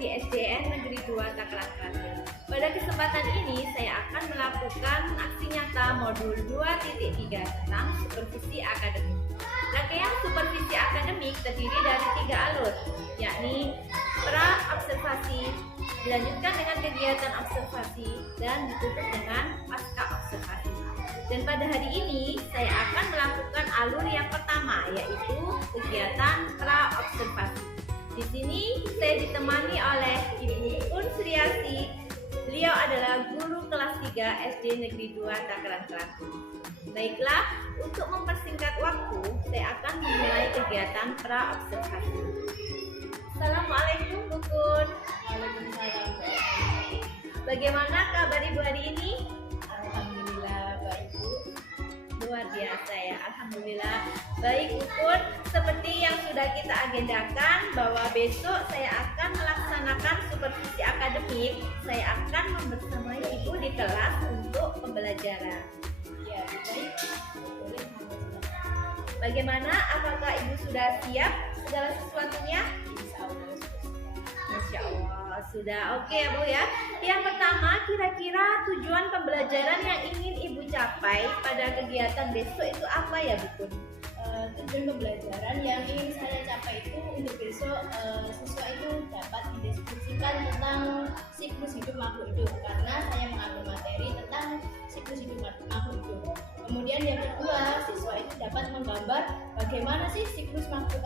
di SDN Negeri 2 Takalar Klaten. Pada kesempatan ini saya akan melakukan aksi nyata modul 2.3 tentang supervisi akademik. Rangkaian supervisi akademik terdiri dari 3 alur, yakni pra-observasi, dilanjutkan dengan kegiatan observasi, dan ditutup dengan pasca observasi. Dan pada hari ini saya akan melakukan alur yang pertama, yaitu kegiatan pra-observasi. Di sini saya ditemani oleh Ibu Unsriasi. Beliau adalah guru kelas 3 SD Negeri 2 Takalar Klaten. Baiklah, untuk mempersingkat waktu, saya akan memulai kegiatan pra-observasi. Assalamualaikum Bu Kun. Waalaikumsalam. Bagaimana kabar Ibu hari ini? Alhamdulillah baik Bu. Luar biasa ya, alhamdulillah. Baik Bu Kun, seperti yang sudah kita agendakan bahwa besok saya akan melaksanakan supervisi akademik. Saya akan membersamai Ibu di kelas untuk pembelajaran. Ya baik. Boleh. Bagaimana? Apakah Ibu sudah siap segala sesuatunya? Insya Allah. Masya Allah, sudah oke ya Bu ya. Yang pertama, kira-kira tujuan pembelajaran yang ingin Ibu capai pada kegiatan besok itu apa ya Bu Kun? Tujuan pembelajaran yang ingin saya capai itu untuk besok siswa itu dapat didiskusikan tentang siklus hidup makhluk hidup, karena saya mengambil materi tentang siklus hidup makhluk hidup. Kemudian yang kedua, siswa itu dapat menggambar bagaimana sih siklus makhluk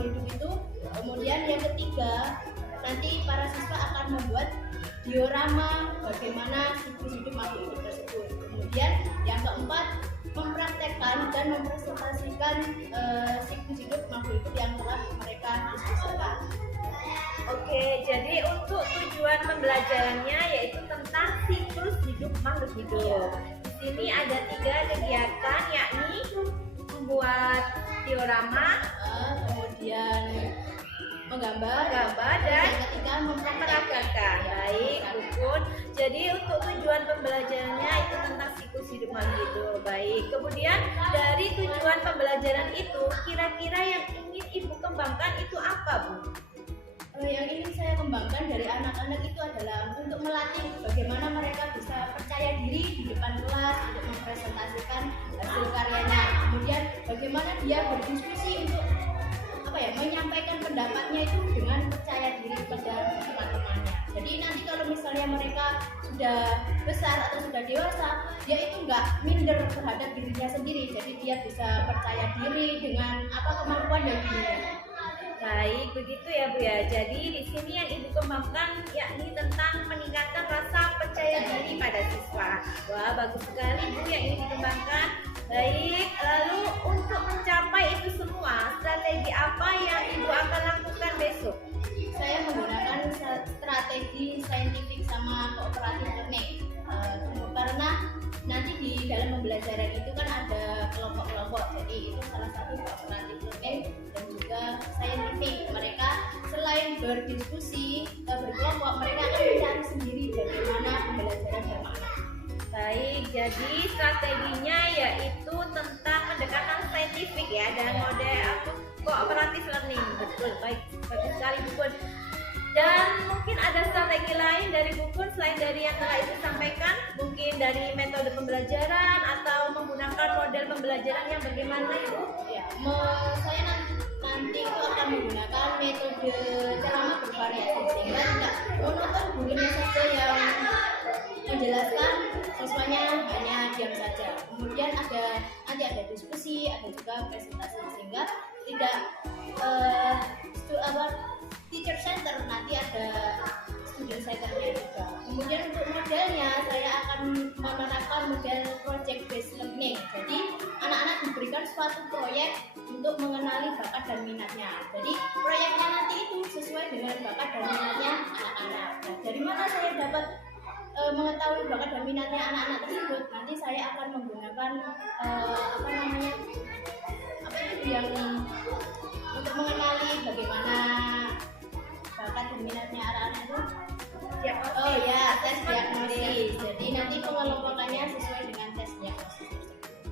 hidup itu. Kemudian yang ketiga, nanti para siswa akan membuat diorama bagaimana siklus hidup makhluk hidup tersebut. Kemudian yang keempat, mempraktekkan dan mempresentasikan siklus hidup makhluk hidup yang telah mereka diskusikan. Oke, jadi untuk tujuan pembelajarannya yaitu tentang siklus hidup makhluk hidup. Di sini ada 3 kegiatan, yakni membuat diorama, Kemudian menggambar, dan yang ketiga memperagakan. Baik, Bu Kun. Jadi untuk tujuan pembelajarannya itu tentang siklus hidup makhluk hidup. Baik. Kemudian dari tujuan pembelajaran itu, kira-kira yang ingin Ibu kembangkan itu apa, Bu? Yang ingin saya kembangkan dari anak-anak itu adalah untuk melatih bagaimana mereka bisa percaya diri di depan kelas untuk mempresentasikan hasil karyanya. Kemudian bagaimana dia berdiskusi untuk menyampaikan pendapatnya itu dengan percaya diri pada teman-temannya. Jadi nanti kalau misalnya mereka sudah besar atau sudah dewasa, dia itu nggak minder terhadap dirinya sendiri. Jadi dia bisa percaya diri dengan kemampuan yang dimiliki. Baik, begitu ya Bu ya. Jadi di sini yang Ibu kembangkan yakni tentang peningkatan rasa percaya diri pada siswa. Wah, bagus sekali Bu yang ini dikembangkan. Baik, lalu untuk mencapai itu semua, strategi apa yang Ibu akan lakukan besok? Saya menggunakan strategi saintifik sama kooperatif learning, karena nanti di dalam pembelajaran itu kan ada kelompok-kelompok. Jadi itu salah satu kooperatif learning dan juga saintifik. Mereka selain berdiskusi berkelompok, mereka akan mencari sendiri bagaimana pembelajaran bermakna. Baik, jadi strateginya yaitu tentang pendekatan saintifik ya dan model kooperatif learning. Betul, baik, bagus sekali Bu Kun. Dan mungkin ada strategi lain dari Bu Kun selain dari yang telah Ibu sampaikan, mungkin dari metode pembelajaran atau menggunakan model pembelajaran yang bagaimana Ibu? Ya, saya nanti itu akan menggunakan metode ceramah bervariasi sehingga tidak monoton gurunya saja yang menjelaskan, siswanya hanya diam saja. Kemudian nanti ada diskusi, ada juga presentasi sehingga tidak teacher center, nanti ada student centernya juga. Kemudian untuk modelnya saya akan menerapkan model project based learning. Jadi anak-anak diberikan suatu proyek untuk mengenali bakat dan minatnya. Jadi proyeknya nanti itu sesuai dengan bakat dan minatnya anak-anak. Nah, dari mana saya dapat mengetahui bakat dan minatnya anak-anak tersebut? Nanti saya akan menggunakan yang untuk mengenali bagaimana bakat dan minatnya anak-anak itu. Tes diagnosis. Jadi nanti pengelompokannya sesuai dengan tes diagnosis.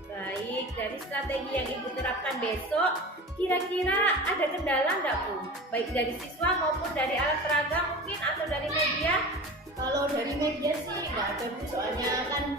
Baik, dari strategi yang Ibu terapkan besok, Kira-kira ada kendala nggak Bu? Baik dari siswa maupun dari alat peraga mungkin atau dari media? Kalau dari media sih nggak ada Bu, soalnya kan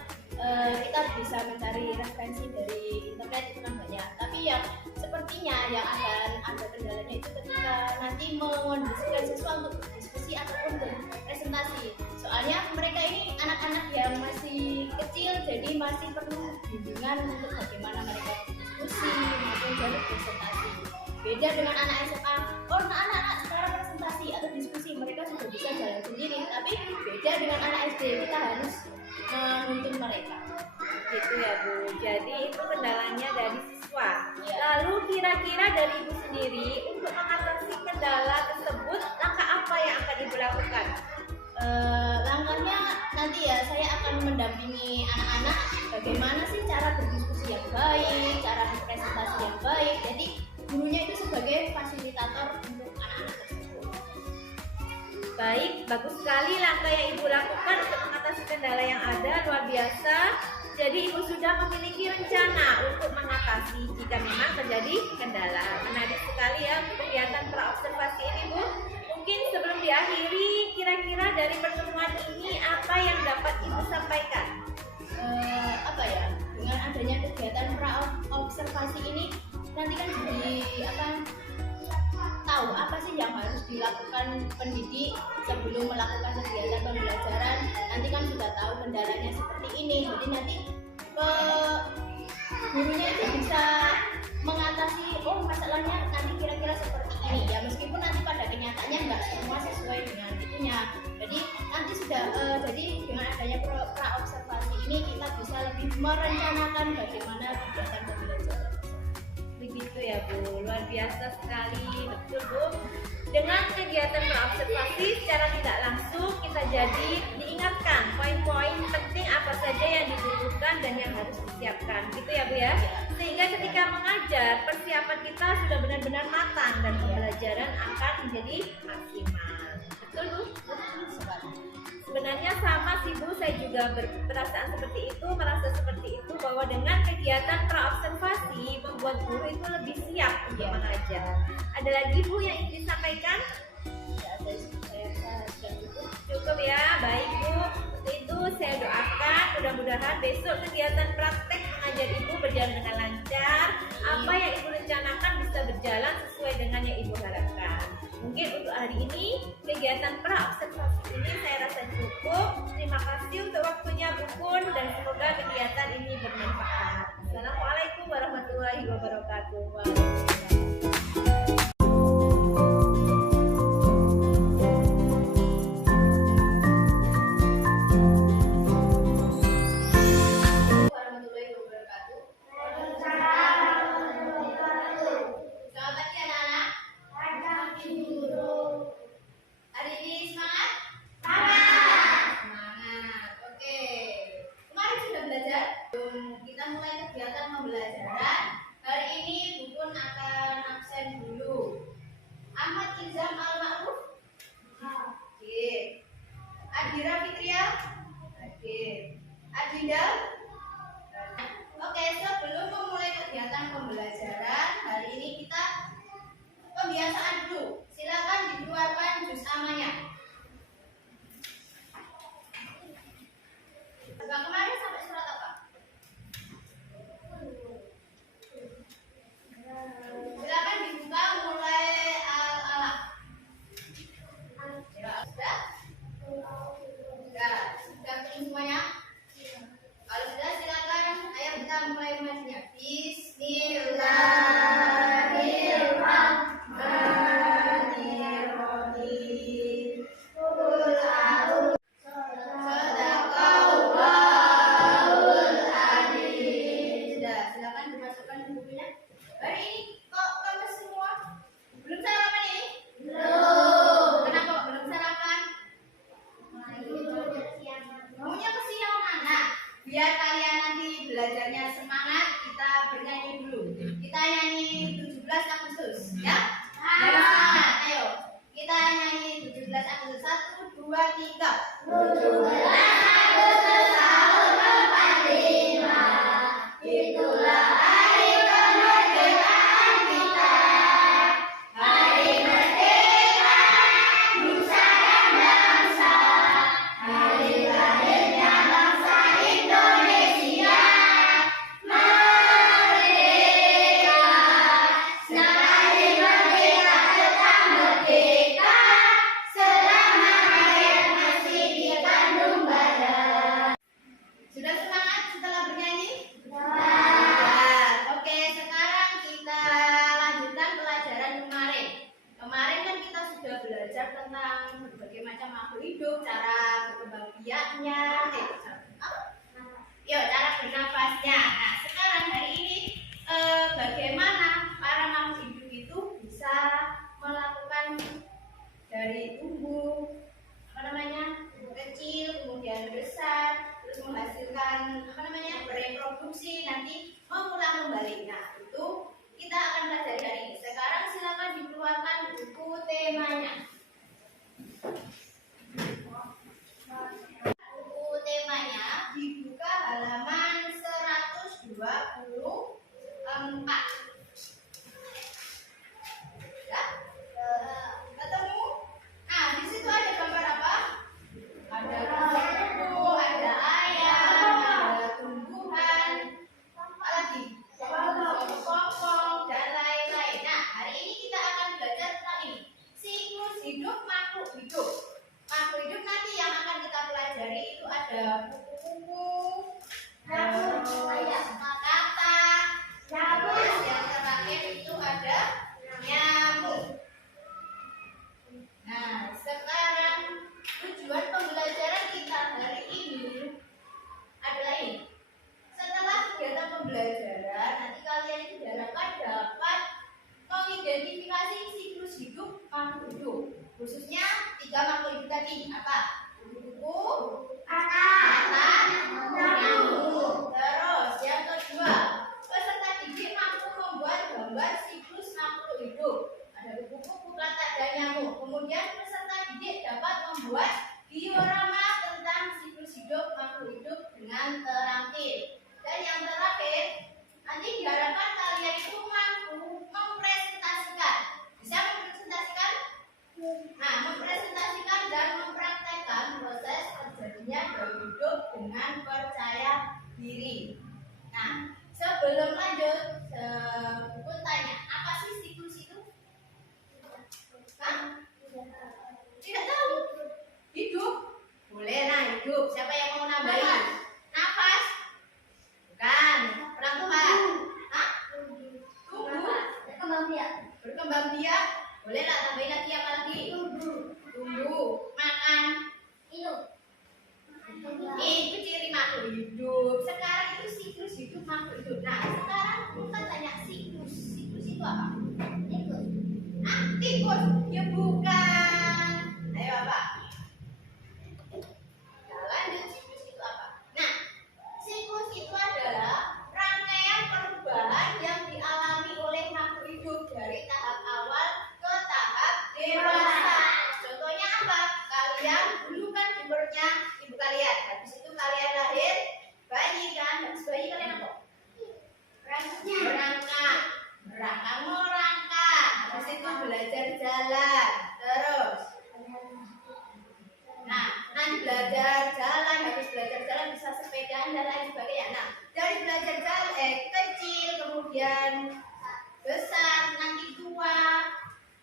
kita bisa mencari referensi dari internet itu kan banyak. Tapi yang sepertinya yang akan ada kendalanya itu ketika nanti mengondisikan siswa untuk berdiskusi ataupun berpresentasi. Soalnya mereka ini anak-anak yang masih kecil, jadi masih perlu bimbingan untuk bagaimana mereka berdiskusi maupun berpresentasi. Beda dengan anak SMA, oh anak-anak sekarang presentasi atau diskusi mereka sudah bisa jalan sendiri. Tapi beda dengan anak SD, kita harus menuntun mereka. Gitu ya Bu. Jadi itu kendalanya dari siswa. Ya. Lalu kira-kira dari Ibu sendiri untuk mengatasi kendala tersebut, langkah apa yang akan Ibu lakukan? Langkahnya nanti ya saya akan mendampingi anak-anak bagaimana sih cara berdiskusi yang baik, cara berpresentasi yang baik. Jadi gurunya itu sebagai fasilitator untuk anak-anak tersebut. Baik, bagus sekali langkah yang Ibu lakukan untuk mengatasi kendala yang ada, luar biasa. Jadi Ibu sudah memiliki rencana untuk mengatasi jika memang terjadi kendala. Menarik sekali ya kegiatan praobservasi ini Bu. Mungkin sebelum diakhiri, kira-kira dari pertemuan ini apa yang dapat Ibu sampaikan? Apa ya, dengan adanya kegiatan praobservasi ini nanti kan jadi tahu apa sih yang harus dilakukan pendidik sebelum melakukan kegiatan pembelajaran. Nanti kan sudah tahu kendalanya seperti ini, jadi nanti gurunya itu bisa mengatasi, oh masalahnya nanti kira-kira seperti ini ya, meskipun nanti pada kenyataannya nggak semua sesuai dengan itunya. Jadi nanti sudah jadi dengan adanya praobservasi ini kita bisa lebih merencanakan bagaimana kegiatan pembelajaran. Begitu ya Bu, luar biasa sekali, betul Bu. Dengan kegiatan praobservasi secara tidak langsung kita jadi diingatkan poin-poin penting apa saja yang dibutuhkan dan yang harus disiapkan, gitu ya Bu ya. Sehingga ketika mengajar persiapan kita sudah benar-benar matang dan pembelajaran akan menjadi maksimal. Betul Bu? Sebenarnya sama sih Bu, saya juga berperasaan seperti itu, merasa seperti itu bahwa dengan kegiatan praobservasi membuat guru itu lebih siap untuk mengajar. Ada lagi Bu yang ingin disampaikan? Ya, saya sudah Cukup ya, baik Bu. Untuk itu saya doakan mudah-mudahan besok kegiatan praktek mengajar Ibu berjalan dengan lancar. Apa yang Ibu rencanakan bisa berjalan sesuai dengan yang Ibu harapkan. Mungkin untuk hari ini kegiatan praobservasi ini saya rasa cukup. Terima kasih untuk waktunya Bu Kun dan semoga kegiatan ini bermanfaat. Assalamualaikum warahmatullahi wabarakatuh. Warahmatullahi wabarakatuh. Selamat pagi anak-anak. Hari ini semangat? Semangat. Oke. Kemarin sudah belajar? Kita mulai kegiatan pembelajaran. Hari ini Bu Kun akan absen dulu. Ahmad Ilzam Al-Ma'ruf? Oke. Adira Fitria? Oke. Adinda? Oke, sebelum memulai kegiatan pembelajaran, hari ini kita pembiasaan dulu. Silakan dikeluarkan juz amanya. Bukan kemarin sampai surat apa? Silakan dibuka mulai al-alaq. Sudah? Sudah ketemu semuanya? Kalau sudah silakan, ayo kita mulai membacanya. Bismillahirrahmanirrahim. Qul a'udzu. Shadaqallahul adzim. Sudah, silakan dimasukkan di bukunya. Hari ini kok kamu semua belum sarapan ini? Belum. Kenapa kok belum sarapan? Maunya kesiangan. Nah, biar kalian nanti belajarnya semangat, kita bernyanyi dulu. Kita nyanyi 17 Agustus, ya? Biar semangat, ayo. Kita nyanyi 17 Agustus. 1, 2, 3. 17 Agustus tahun 45. Itulah hari kemerdekaan kita. bereproduksi, nanti mengulang kembali. Nah, itu kita akan pelajari hari ini. Sekarang silakan dikeluarkan buku temanya. Buku temanya dibuka halaman 124. Ya? Ketemu? Nah, di situ ada gambar apa? Ada buku, ada ayam, ada tumbuhan, apa lagi? Pokok dan lain-lain. Nah, hari ini kita akan belajar tentang ini. Siklus hidup makhluk hidup. Makhluk hidup nanti yang akan kita pelajari itu ada kupu-kupu, kata, terus yang terakhir itu ada nyamuk. Nah, sekarang tujuan pembelajaran kita hari ini adalah ini. Setelah kegiatan pembelajaran, nanti kalian itu diharapkan dapat mengidentifikasi siklus hidup makhluk hidup. Khususnya 3 makhluk hidup tadi. Apa? Kupu-kupu, kata, nyamuk. Terus yang kedua, peserta didik mampu membuat gambar siklus makhluk hidup. Ada kupu-kupu, kata, dan nyamuk. Kemudian peserta didik dapat membuat diorama tentang siklus hidup makhluk hidup dengan terampil. Dan yang terakhir, nanti diharapkan kalian itu mampu mempresentasikan. Bisa mempresentasikan? Nah, mempresentasikan dan mempraktekkan proses terjadinya gaya hidup dengan percaya diri. Nah, sebelum lanjut, buku tanya, apa sih siklus itu? Hah? Tidak tahu. Hidup? Boleh, nah hidup. Siapa yang mau nambahin? Nafas? Bukan. Orang tua? Hah? Tumbuh? Berkembang biak? Boleh lah, tambahin lagi apa lagi? Tumbuh. Makan? Itu ciri makhluk hidup. Sekarang itu siklus hidup makhluk hidup. Nah, sekarang kita tanya siklus. Siklus itu apa? Ah, tikus? Ya bukan. Ayo apa? Nah, lanjut, siklus itu apa? Nah, siklus itu adalah rangkaian perubahan yang dialami oleh makhluk hidup dari tahap awal ke tahap dewasa. Contohnya apa? Kalian dulu kan di perutnya ibu kalian, habis itu kalian lahir bayi kan, habis bayi kalian apa? Berangkat merangkak, habis itu belajar jalan, terus nah, nanti belajar jalan, habis belajar jalan bisa sepedaan dan lain sebagainya. Nah, dari belajar jalan kecil, kemudian besar, nanti tua,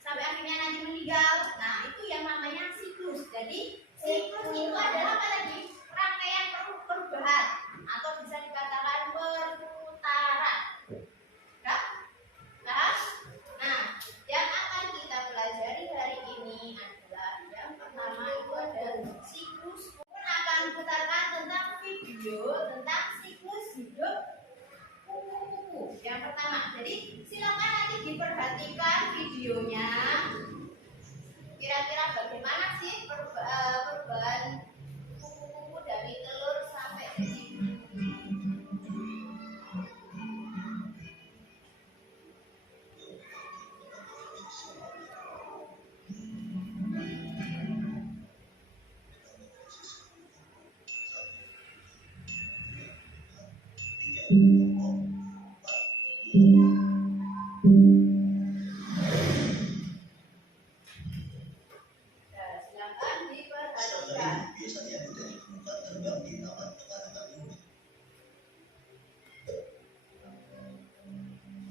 sampai akhirnya nanti meninggal. Nah, itu yang namanya siklus. Jadi, siklus itu adalah apa tadi? Rangkaian perubahan atau bisa dikatakan perputaran. Ya? Nah, yang akan kita pelajari hari ini adalah yang pertama itu ada siklus. Pun akan putarkan tentang video tentang siklus hidup kupu-kupu. Yang pertama, jadi silakan nanti diperhatikan videonya. Kira-kira bagaimana sih perubahan kupu-kupu dari telur sampai jadi silakan diperhatikan. Biasanya tidak ditemukan terbang di taman pekarangan ini.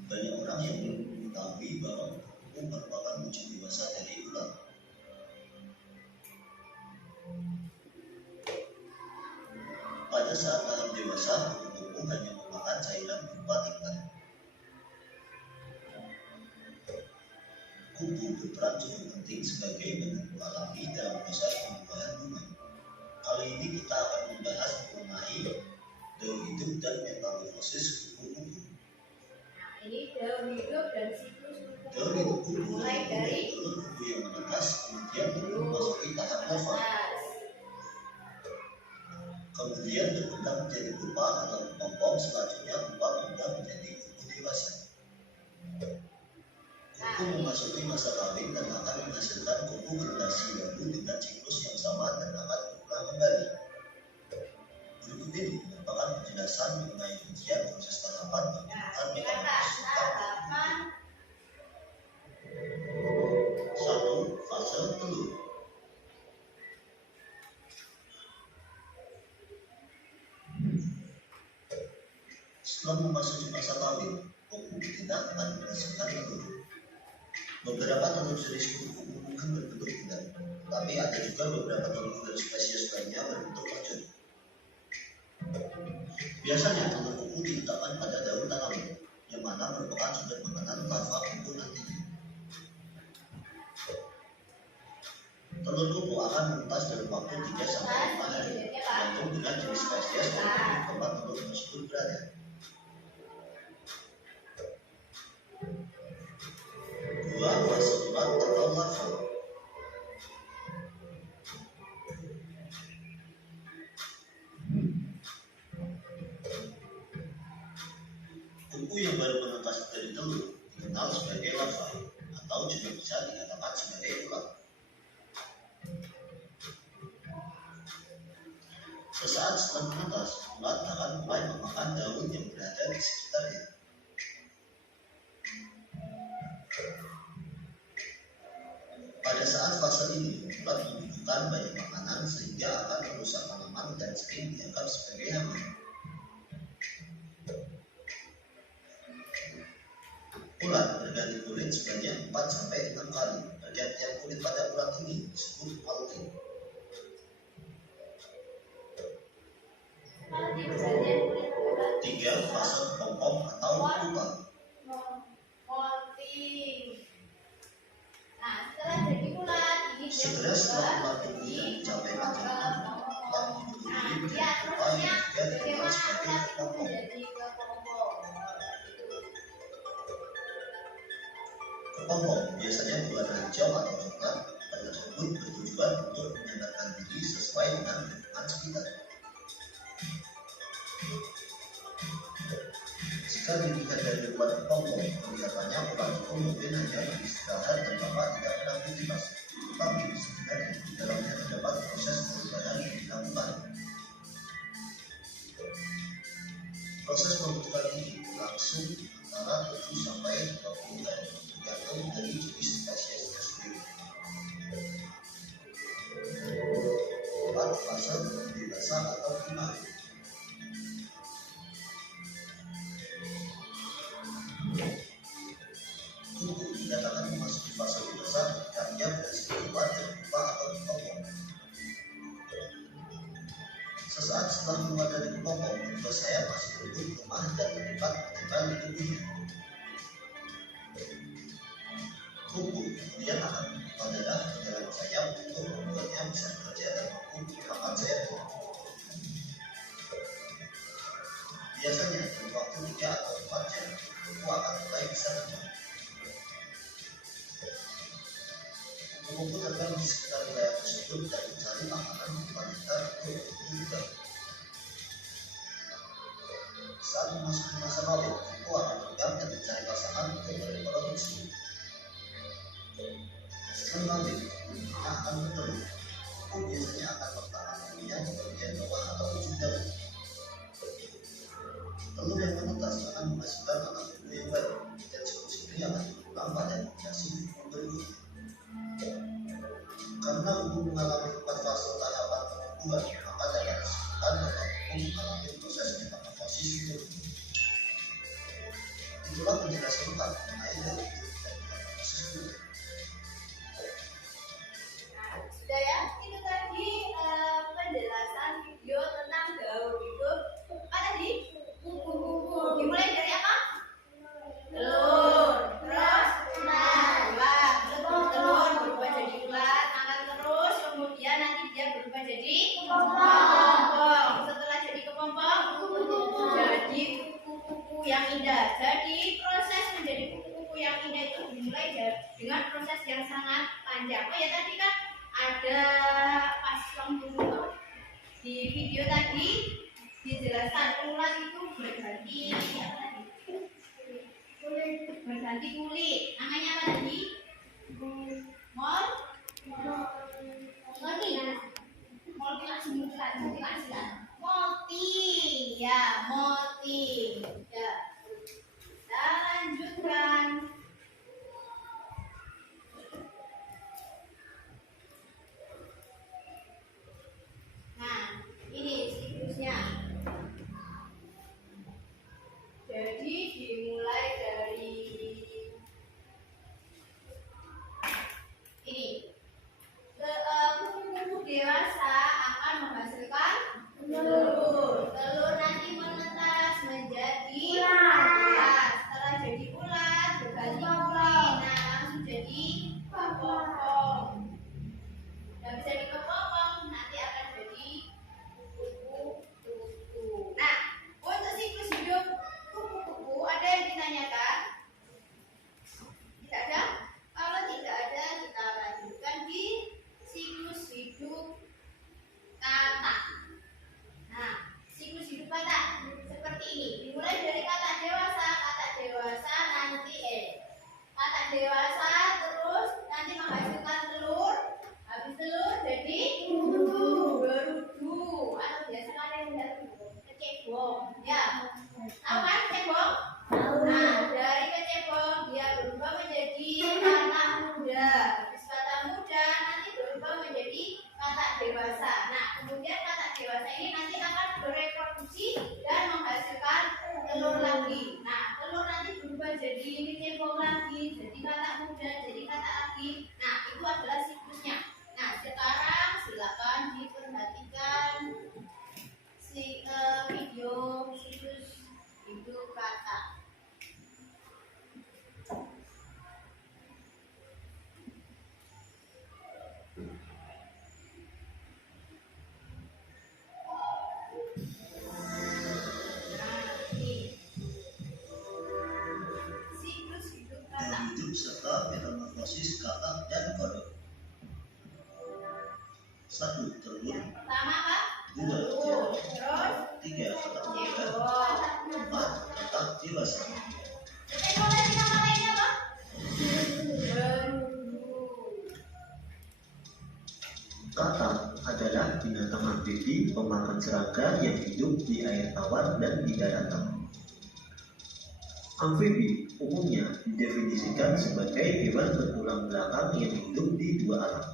Banyak orang yang belum mengetahui bahwa kupu merupakan wujud dewasa dari ular. Pada saat tahap dewasa, kupu hanya memakan cairan berupa tinta. Kupu berperan cukup penting sebagai penentu alami dalam proses perubahan bunga. Kali ini kita akan membahas mengenai daur hidup dan metamorfosis kupu-kupu. Nah, ini daur hidup dan siklus Daur kupu-kupu. hidup kupu Mulai dari telur kupu yang menetas, kemudian memasuki tahap larva. Kemudian berkembang menjadi pupa atau kepompong, selanjutnya pupa berubah menjadi kuku dewasa. Kuku memasuki masa kawin dan akan menghasilkan kuku generasi baru dengan siklus yang sama dan akan berulang kembali. Berikut ini merupakan penjelasan mengenai rincian proses tahapan pembentukan metabolisme tahapan. 1. Fase telur. Setelah memasuki masa kawin, kuku betina akan menghasilkan telur. Beberapa telur jenis kuku mungkin berbentuk bulat, tetapi ada juga beberapa telur dari spesies lainnya berbentuk racun. Biasanya telur kuku diletakkan pada daun tanaman, yang mana merupakan sumber makanan larva kuku nantinya. Telur kuku akan menetas dalam waktu 3-5 hari, tergantung dengan jenis spesies dan tempat telur tersebut berada. 2. Fase ulat atau larva. Kuku yang baru menetas dari telur dikenal sebagai larva, atau juga bisa dikatakan sebagai ulat. Sesaat setelah menetas, ulat akan mulai memakan daun yang berada di sekitarnya. Pada saat fase ini, ulat membutuhkan banyak makanan sehingga akan merusak tanaman dan sering dianggap sebagai hama. Ulat berganti kulit sebanyak 4-6 kali. Pergantian kulit pada ulat ini disebut molting. 3. Fase kepompong atau pupa. Segera setelah ulat tumbuh dan mencapai panjang ulat berdiri menjadi pupa yang juga dikenal sebagai kepompong. Kepompong biasanya berwarna hijau atau coklat. Hal tersebut bertujuan untuk menyadarkan diri sesuai dengan lingkungan sekitar. Jika dilihat dari luar kepompong, kelihatannya ulat itu mungkin hanya beristirahat dan tampak tidak beraktivitas. Tetapi sebenarnya di dalamnya terdapat proses perubahan yang dilakukan. Proses pembentukan ini berlangsung antara 7-20 hari, tergantung dari jenis spesies tersebut. 4. Fase dewasa atau primari. Kuku dikatakan memasuki fase dewasa ketika ia berhasil keluar dari pupa atau kepompong. Sesaat setelah keluar dari kepompong, kedua sayap masih duduk lemah dan terlipat menempel di tubuhnya. Kuku kemudian akan membuka darah di dalam sayap untuk membuatnya bisa bekerja dan mampu memakan sayapnya. Biasanya dalam waktu 3 atau 4 jam, kuku akan mulai bisa terbang. Kuku terbang di sekitar wilayah tersebut dan mencari makanan berupa nektar untuk kuku juga. Saat memasuki masa kawin, kuku akan terbang dan mencari pasangan untuk bereproduksi. Setelah kawin, kukunya akan bertelur. Kuku biasanya akan meletakkan telurnya di bagian bawah atau ujung daun. Telur yang menetas akan menghasilkan anak kuku yang baru, dan siklus ini akan berulang pada generasi kuku berikutnya. Karena kuku mengalami 4 fase tahapan pertumbuhan, maka dapat disebutkan bahwa kuku mengalami proses metamorfosis itu. Itulah penjelasan lengkap mengenai daun hidup dan metamorfosis kuku. Sudah ya, itu tadi penjelasan video tentang daun hidup. Apa tadi? Kuku. Dimulai dari apa? Telur. Terus telur berubah jadi ulat, makan terus, kemudian nanti dia berubah jadi kepompong. Setelah jadi kepompong, jadi kuku-kuku yang indah. Jadi proses menjadi kuku-kuku yang indah video tadi dijelaskan ulat itu berganti apa tadi? Berganti kulit. Namanya apa tadi? Moti. Ya, moti. Ya. Kita lanjutkan. Nah, ini siklusnya. Jadi dimulai dari ini. Kupu-kupu dewasa akan menghasilkan telur. Telur nanti menetas menjadi ulat. Setelah jadi ulat berganti kulit. Nah, langsung jadi kepompong. Dan bisa dikepompong nanti akan jadi kupu-kupu. Nah, untuk siklus hidup kupu-kupu ada yang ditanyakan? Tidak ada? Kalau tidak ada, kita lanjutkan di siklus hidup katak. Nah, siklus hidup katak seperti ini. Dimulai dari katak dewasa nanti katak dewasa terus nanti menghasilkan telur. Habis telur jadi berudu atau biasa kalian lihat kecebong. Ya, tahu kan kecebong? Nah, dari kecebong dia berubah menjadi katak muda. Habis katak muda nanti berubah menjadi katak dewasa. Nah, kemudian katak dewasa ini nanti akan bereproduksi dan menghasilkan telur lagi. Nah, telur nanti berubah jadi kecebong lagi, jadi katak muda, jadi katak lagi. Nah, itu adalah siklusnya. Nah, sekarang silakan diperhatikan video siklus hidup katak. Siklus hidup katak. Hidup serta metamorfosis katak dan kodok. 1. Telur. Pertama apa? 2. Telur. Kecebong. Terus 3. Katak muda. kecebong. 4. Katak dewasa. Kecebong tadi nama lainnya apa? Berudu. Katak adalah binatang amfibi pemakan serangga yang hidup di air tawar dan di daratan. Amfibi umumnya didefinisikan sebagai hewan bertulang belakang yang hidup di dua alam.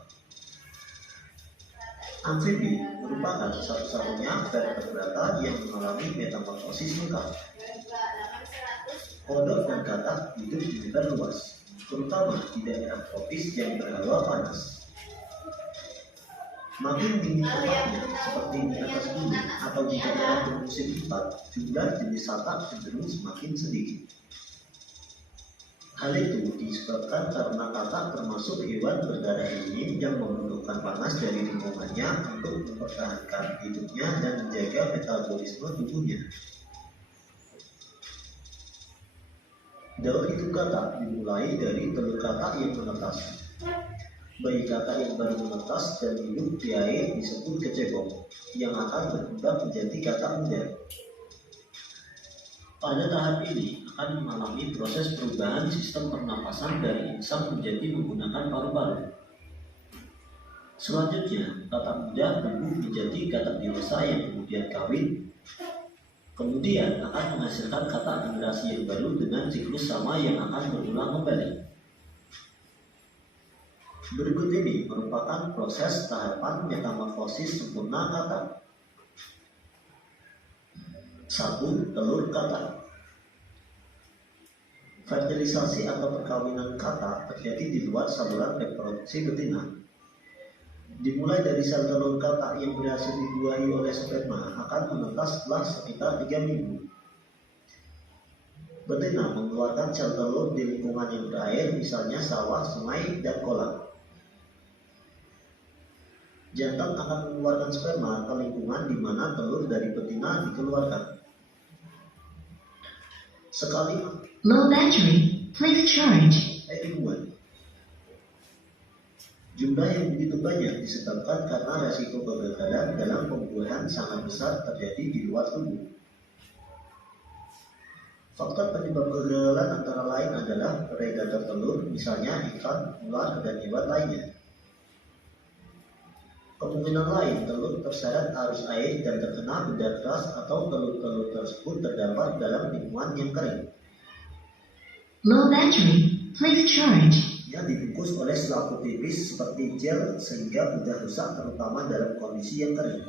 Amfibi merupakan satu-satunya vertebrata yang mengalami metamorfosis lengkap. Kodok dan katak hidup di hutan luas, terutama di daerah tropis yang berhawa panas. Makin dingin tempatnya, seperti di atas gunung atau di daerah bermusim empat, jumlah jenis katak cenderung semakin sedikit. Hal itu disebabkan karena katak termasuk hewan berdarah dingin yang membutuhkan panas dari lingkungannya untuk mempertahankan hidupnya dan menjaga metabolisme tubuhnya. Daur hidup katak dimulai dari telur katak yang menetas. Bayi katak yang baru menetas dan hidup di air disebut kecebong, yang akan berkembang menjadi katak muda. Pada tahap ini akan mengalami proses perubahan sistem pernapasan dari insang menjadi menggunakan paru-paru. Selanjutnya, katak muda tumbuh menjadi katak dewasa yang kemudian kawin. Kemudian akan menghasilkan katak generasi yang baru dengan siklus sama yang akan berulang kembali. Berikut ini merupakan proses tahapan metamorfosis sempurna katak. 1. Telur katak. Fertilisasi atau perkawinan katak terjadi di luar saluran reproduksi betina. Dimulai dari sel telur katak yang berhasil dibuahi oleh sperma akan menetas setelah sekitar 3 minggu. Betina mengeluarkan sel telur di lingkungan yang berair, misalnya sawah, sungai, dan kolam. Jantan akan mengeluarkan sperma ke lingkungan di mana telur dari betina dikeluarkan. Sekali Low battery. Please charge. ilmuwan. Jumlah yang begitu banyak disebabkan karena resiko kegagalan dalam pembuahan kemungkinan sangat besar terjadi di luar tubuh. Faktor penyebab kegagalan antara lain adalah predator telur, misalnya ikan, ular, dan hewan lainnya. Kemungkinan lain, telur terseret arus air dan terkena benda keras atau telur-telur tersebut terdampar dalam lingkungan yang kering. Low battery. Please charge. Ia dibungkus oleh selaput tipis seperti gel sehingga mudah rusak terutama dalam kondisi yang kering.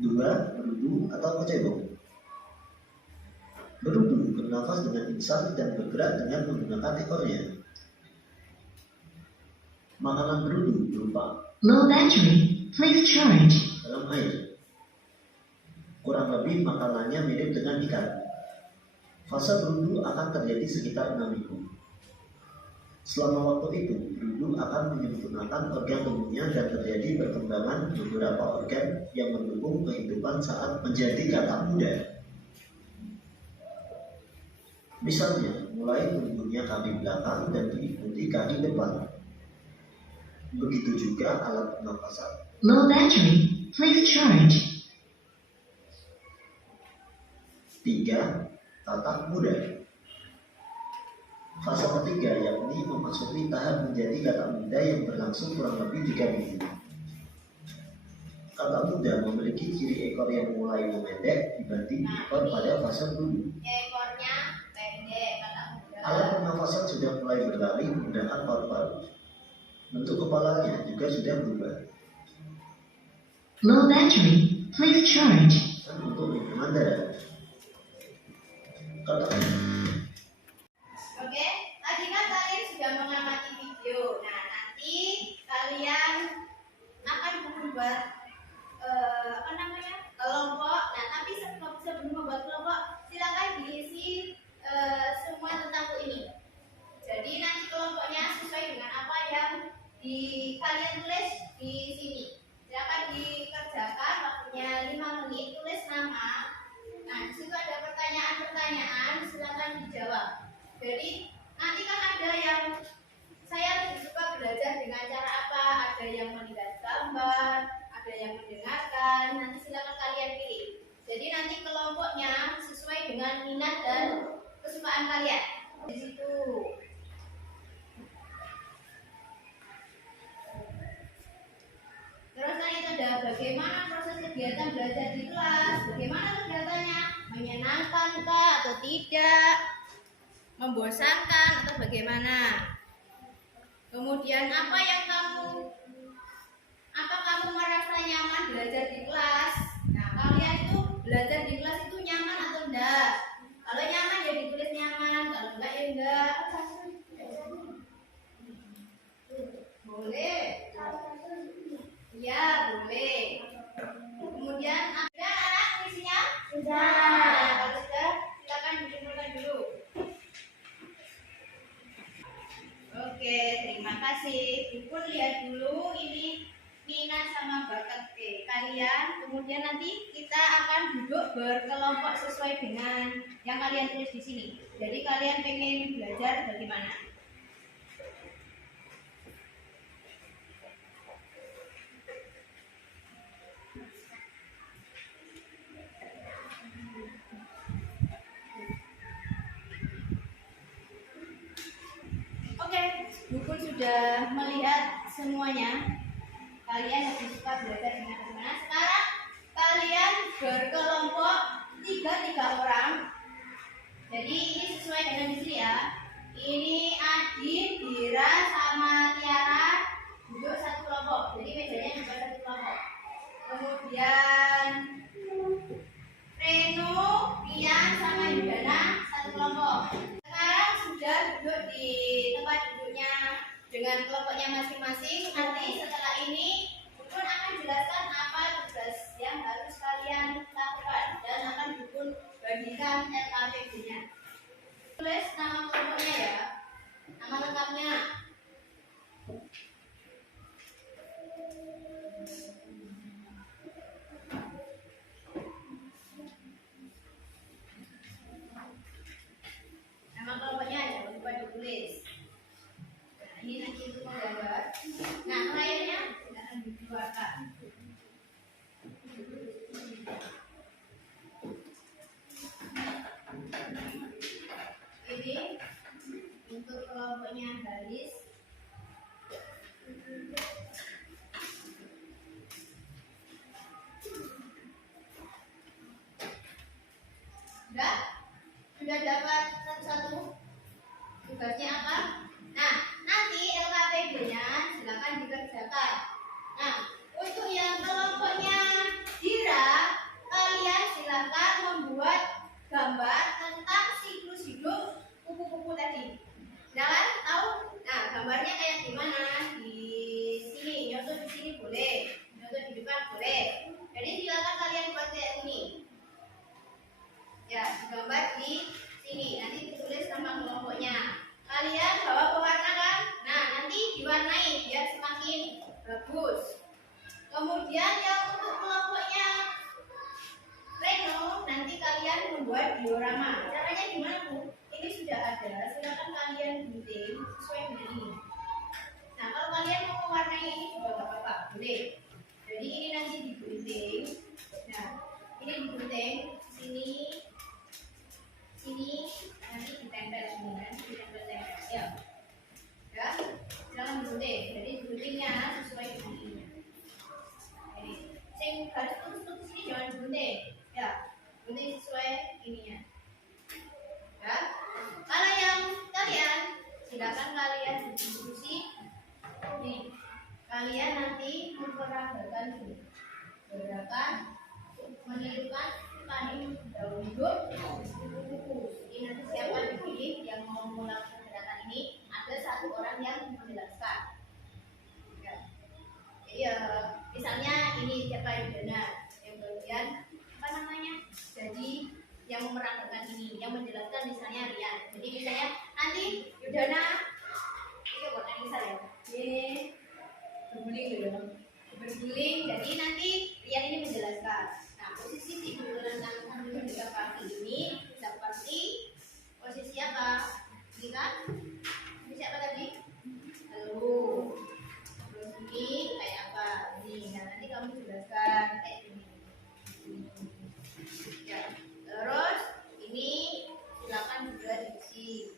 Dua, berudu atau kecebong. Berudu bernafas dengan insang dan bergerak dengan menggunakan ekornya. Makanan berudu berupa Low battery. Please charge. dalam air. Kurang lebih makanannya mirip dengan ikan. Fase berudu akan terjadi sekitar 6 minggu. Selama waktu itu, berudu akan menyempurnakan organ tubuhnya dan terjadi perkembangan beberapa organ yang mendukung kehidupan saat menjadi kakak muda. Misalnya, mulai tumbuhnya kaki belakang dan diikuti kaki depan. Begitu juga alat pernapasan. Low battery. Please charge. 3. Kakak muda. Fase ketiga yakni memasuki tahap menjadi kakak muda yang berlangsung kurang lebih 3 minggu. Kakak muda memiliki ciri ekor yang mulai memendek dibanding ekor pada fase berudu. Ekornya pendek, kata muda. Alat pernafasan sudah mulai berlari menggunakan paru-paru. Bentuk kepalanya juga sudah berubah. Low battery. Please charge. Dan untuk lingkungan darah. Kakak Oke, tadi kan kalian sudah mengamati video. Nah, nanti kalian akan membuat kelompok. Nah, tapi sebelum membuat kelompok, silakan diisi semua tentang ini. Jadi nanti kelompoknya sesuai dengan apa yang kalian tulis di sini. Silakan dikerjakan, waktunya 5 menit, tulis nama. Nah, di situ ada pertanyaan-pertanyaan, silakan dijawab. Jadi nanti kan ada yang saya lebih suka belajar dengan cara apa, ada yang melihat gambar, ada yang mendengarkan, nanti silakan kalian pilih. Jadi nanti kelompoknya sesuai dengan minat dan kesukaan kalian. Di situ. Terus nanti ada bagaimana proses kegiatan belajar di kelas, bagaimana kegiatannya, menyenangkan kah atau tidak, membosankan atau bagaimana. Kemudian apa kamu merasa nyaman belajar di kelas? Nah, kalian itu belajar di kelas itu nyaman atau enggak? Kalau nyaman ya ditulis nyaman, kalau enggak ya enggak. Boleh. Iya, boleh. Kemudian ada anak isinya? Sudah. Nah, kalau sudah, silakan dikumpulkan dulu. Oke, terima kasih. Ibu lihat dulu ini minat sama bakat kalian. Kemudian nanti kita akan duduk berkelompok sesuai dengan yang kalian tulis di sini. Jadi kalian pengen belajar bagaimana? Oke, Bukun sudah melihat semuanya. Kalian lebih suka belajar dengan bagaimana? Sekarang kalian berkelompok 3 orang. Jadi ini sesuai dengan di sini ya. Ini Adin, Dira, sama Tiara duduk satu kelompok. Jadi mejanya juga satu kelompok. Kemudian Reno, Rian, sama Yudana satu kelompok. Sekarang sudah duduk di tempat duduknya dengan kelompoknya masing-masing. Nanti setelah ini Bukun akan jelaskan apa tugas yang harus kalian lakukan dan akan Bukun bagikan LKPD-nya. Tulis nama kelompoknya ya, nama lengkapnya. sini untuk kelompoknya Haris. Sudah dapat satu-satu tugasnya apa? Nah, nanti LKPD-nya silakan dikerjakan. Nah, untuk yang kelompoknya Dira, kalian silakan membuat gambar tentang siklus hidup kupu-kupu tadi. Jangan tahu? Nah, gambarnya kayak gimana? Di sini, nyontoh di sini boleh, nyontoh di depan boleh. Jadi silakan kalian buat kayak gini. Ya, digambar di sini. Nanti ditulis nama kelompoknya. Kalian bawa pewarna kan? Nah, nanti diwarnai biar semakin bagus. Kemudian yang untuk kelompoknya Reno, nanti kalian membuat diorama. Caranya gimana, Bu? Ini sudah ada. Silakan kalian gunting sesuai dengan ini. Nah, kalau kalian mau mewarnai ini juga nggak apa-apa, boleh. Jadi ini nanti digunting. Nah, ini digunting sini. Sini nanti ditempel sini kan, ditempel-tempel ya. Ya, jangan gunting. Jadi guntingnya sesuai dengan ini. Ini, sing garis lurus sini jangan gunting. Ya, gunting sesuai ininya. Ya, kalau yang kalian silakan kalian diskusi. Nih, kalian nanti memperagakan ini. Gerakan menirukan paning daun hidup kupu-kupu. Ini nanti siapa dipilih yang mau melakukan gerakan ini, ada satu orang yang menjelaskan. Ya. Jadi misalnya ini siapa Yudana yang bagian apa namanya? Jadi yang memeragakan ini, yang menjelaskan misalnya Rian. Jadi misalnya nanti Yudana ini buat Anissa ya. Ini berguling gitu. Berguling. Jadi nanti Rian ini menjelaskan. Nah, posisi tiduran sambil menjaga kaki ini seperti posisi apa? Ini kan? Ini siapa tadi? Lalu terus ini kayak apa? Ini. Nah, nanti kamu jelaskan kayak ini. Ya. Terus ini silakan juga diisi.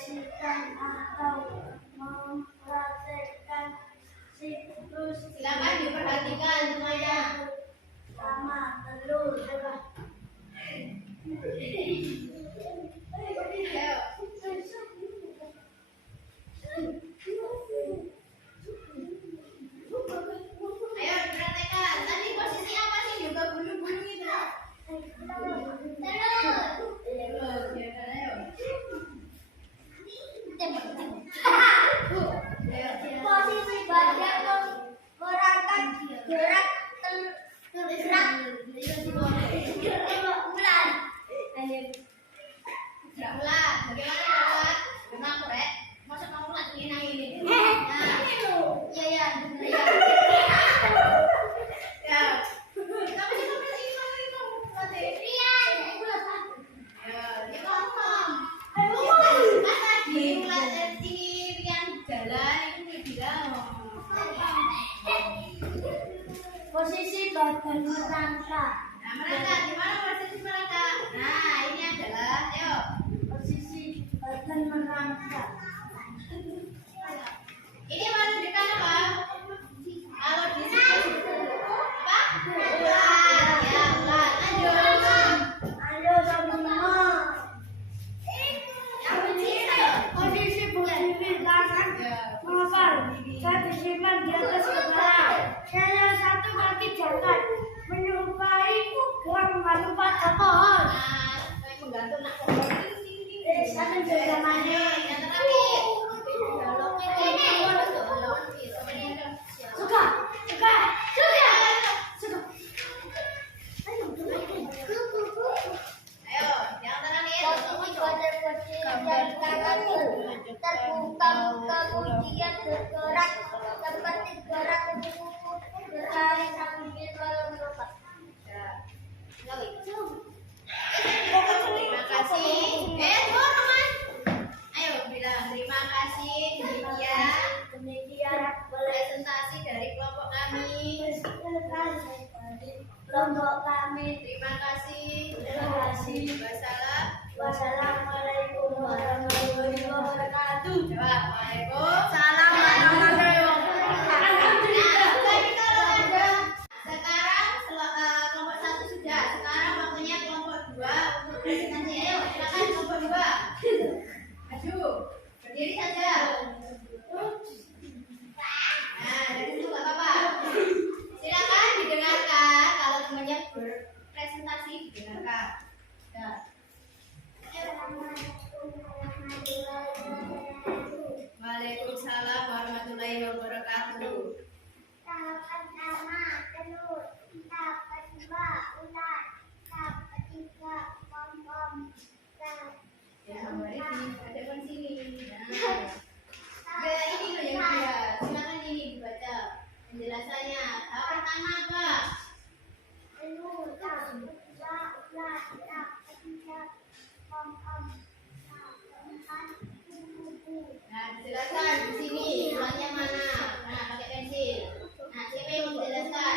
membersihkan atau mempraktekkan siklus. Silakan diperhatikan semuanya. Sama telur coba. Ayo diperhatikan. Tadi posisi apa sih juga bulu-bulu itu? Telur. Ya kan, ayo. Posisi badan menggerakkan gerak tergerak bulan. Gerak bulat. Bagaimana bulat? Benar korek. Masa kamu lagi ini? Nah. Ya ya. Ya. Kamu sih seperti itu. Rian. Ya, ya kamu. Kan tadi ulat ini yang jalan itu bilang. Posisi badan merangkak. Nah, merangkak. Gimana posisi merangkak? Nah, ini adalah, ayo. Posisi badan merangkak. Ini menunjukkan apa? Kalau di sini apa? Ulat. Ya, ulat. Lanjut. Ayo sama-sama. Yang kecil. Posisi berdiri tangan Ya. mengepal. Saya disimpan di atas kepala. Saya satu kaki jangkat. Menyerupai gerak menggantung pada pohon. Nah, saya menggantung nak pohon. Saya juga mana? Yang terakhir. Suka, suka, suka, suka. Ayo, yang terakhir. Gambar tanganmu terbuka kemudian bergerak seperti gerak kuku berlari sambil melompat. Ya. Terima kasih. Teman. Ayo bilang terima kasih. Demikian presentasi dari kelompok kami. Kelompok kami. Terima kasih. Terima kasih. Wassalam. Wassalamualaikum warahmatullahi wabarakatuh. Jawab. Waalaikumsalam. Waalaikumsalam warahmatullahi wabarakatuh. Tahap pertama telur, tahap kedua ulat, tahap ketiga pom-pom. Ya, mari ada di sini. Nah, ini loh yang dia. Silakan ini dibaca penjelasannya. Tahap pertama apa? Telur, tahap kedua ulat, tahap ketiga pom-pom. Tahap keempat kuku. Nah, dijelaskan di sini. Ulatnya mana? Nah, pakai pensil. Nah, siapa yang mau menjelaskan?